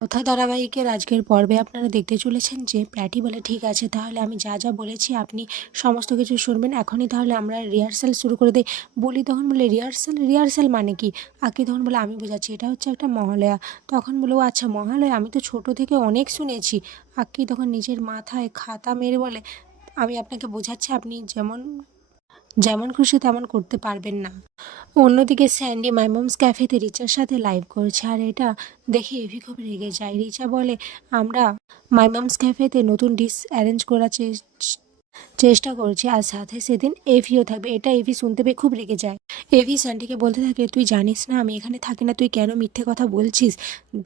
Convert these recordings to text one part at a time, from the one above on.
কথা ধারাবাহিকের আজকের পর্বে আপনারা দেখতে চলেছেন যে প্র্যাটি বলে, ঠিক আছে তাহলে আমি যা যা বলেছি আপনি সমস্ত কিছু শুনবেন, এখনই তাহলে আমরা রিহার্সাল শুরু করে দিই। বলি তখন বলে, রিহার্সাল রিহার্সাল মানে কি? আঁকি তখন বলে, আমি বোঝাচ্ছি, এটা হচ্ছে একটা মহালয়া। তখন বলে, ও আচ্ছা মহালয়া, আমি তো ছোট থেকে অনেক শুনেছি। আঁকি তখন নিজের মাথায় খাতা মেরে বলে, আমি আপনাকে বোঝাচ্ছি, আপনি যেমন যেমন খুশি তেমন করতে পারবেন না। অন্যদিকে স্যান্ডি মাই মমস ক্যাফেতে রিচার সাথে লাইভ করছে, আর এটা দেখে এভি খুব রেগে যায়। রিচা বলে, আমরা মাই মমস ক্যাফেতে নতুন ডিশ অ্যারেঞ্জ করার চেষ্টা করছি, আর সাথে সেদিন এভিও থাকবে। এটা এভি শুনতে পেয়ে খুব রেগে যায়। এভি স্যান্ডিকে বলতে থাকে, তুই জানিস না আমি এখানে থাকি না, তুই কেন মিথ্যে কথা বলছিস?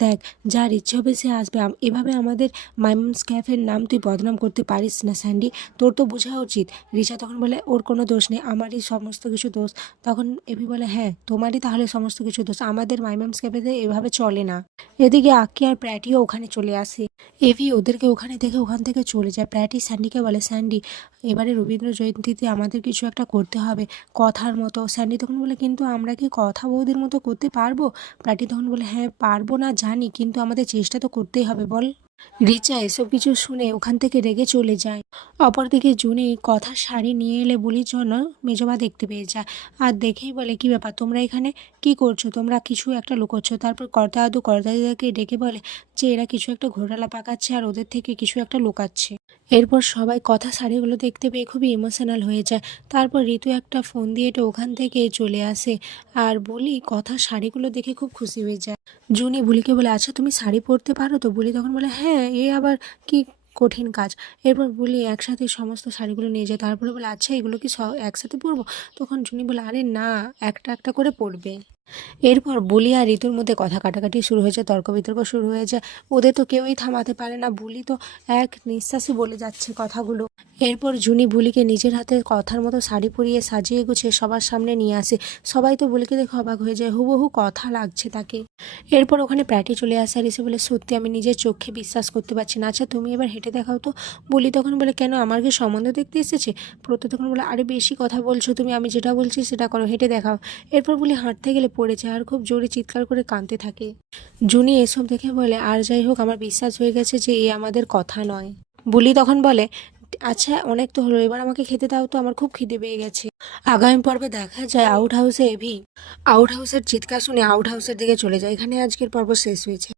দেখ, যার ইচ্ছে হবে সে আসবে, এভাবে আমাদের মাই মমস ক্যাফের নাম তুই বদনাম করতে পারিস না স্যান্ডি, তোর তো বোঝা উচিত। রিচা তখন বলে, ওর কোনো দোষ নেই, আমারই সমস্ত কিছু দোষ। তখন এভি বলে, হ্যাঁ তোমারই তাহলে সমস্ত কিছু দোষ, আমাদের মাই মমস ক্যাফেতে এভাবে চলে না। এদিকে আক্কি আর প্র্যাটিও ওখানে চলে আসে। এভি ওদেরকে ওখানে দেখে ওখান থেকে চলে যায়। প্র্যাটি স্যান্ডিকে বলে, স্যান্ডি এবারে রবীন্দ্র জয়ন্তীতে আমাদের কিছু একটা করতে হবে কথার মতো। স্যান্ডি তখন বলে, কিন্তু আমরা কি কথা বৌদির মতো করতে পারবো? প্র্যাটি তখন বলে, হ্যাঁ পারবো না জানি, কিন্তু আমাদের চেষ্টা তো করতেই হবে, বল। রিচা এসব কিছু শুনে ওখান থেকে রেগে চলে যায়। অপরদিকে জুনি কথার শাড়ি নিয়ে এলে বলির জন্য মেজমা দেখতে পেয়ে যায়, আর দেখেই বলে, কি ব্যাপার তোমরা এখানে কি করছো? তোমরা কিছু একটা লুকোচ্ছ। তারপর কর্তা দাদু কর্তা দিদাকে ডেকে বলে যে এরা কিছু একটা ঘোটালা পাকাচ্ছে আর ওদের থেকে কিছু একটা লুকাচ্ছে। এরপর সবাই কথা শাড়িগুলো দেখতে পেয়ে খুবই ইমোশনাল হয়ে যায়। তারপর ঋতু একটা ফোন দিয়ে এটা ওখান থেকে চলে আসে, আর বলি কথা শাড়িগুলো দেখে খুব খুশি হয়ে যায়। জুনি বুলিকে বলে, আচ্ছা তুমি শাড়ি পরতে পারো তো? বুলি তখন বলে, হ্যাঁ এ আবার কি কঠিন কাজ। এরপর বুলি একসাথে সমস্ত শাড়িগুলো নিয়ে যায়, তারপরে বলে, আচ্ছা এগুলো কি একসাথে পরবো? তখন জুনি বলে, আরে না, একটা একটা করে পরবে। এরপর বুলি আর ঋতুর মধ্যে কথা কাটাকাটি শুরু হয়েছে, তর্ক বিতর্ক শুরু হয়েছে। ওদের তো কেউই থামাতে পারে না, বুলি তো এক নিঃশ্বাসে বলে যাচ্ছে কথাগুলো। এরপর জুনি বুলিকে নিজের হাতে কথার মতো শাড়ি পরিয়ে সাজিয়ে গুছিয়ে সবার সামনে নিয়ে আসে। সবাই তো বুলিকে দেখে অবাক হয়ে যায়, হুবহু কথা লাগছে তাকে। এরপর ওখানে প্র্যাটি চলে আসে আর এসে বলে, সত্যি আমি নিজের চোখে বিশ্বাস করতে পারছি না, আচ্ছা তুমি এবার হেঁটে দেখাও তো। বুলি তখন বলে, কেন আমার কি সম্বন্ধ দেখতে এসেছে? প্রত্যেক তখন বলে, আরে বেশি কথা বলছো তুমি, আমি যেটা বলছি সেটা করো, হেঁটে দেখাও। এরপর বুলি হাঁটতে গেলে পড়ে যায় আর খুব জোরে চিৎকার করে কাঁদতে থাকে। জুনি এসব দেখে বলে, আর যাই হোক আমার বিশ্বাস হয়ে গেছে যে এ আমাদের কথা নয়। বুলি তখন বলে, আচ্ছা অনেক তো হলো, এবার আমাকে খেতে দাও তো, আমার খুব খিদে পেয়ে গেছে। আগামী পর্বে দেখা যায় আউট হাউসে এভি আউট হাউসের চিৎকার শুনে আউট হাউসের দিকে চলে যায়। এখানে আজকের পর্ব শেষ হয়েছে।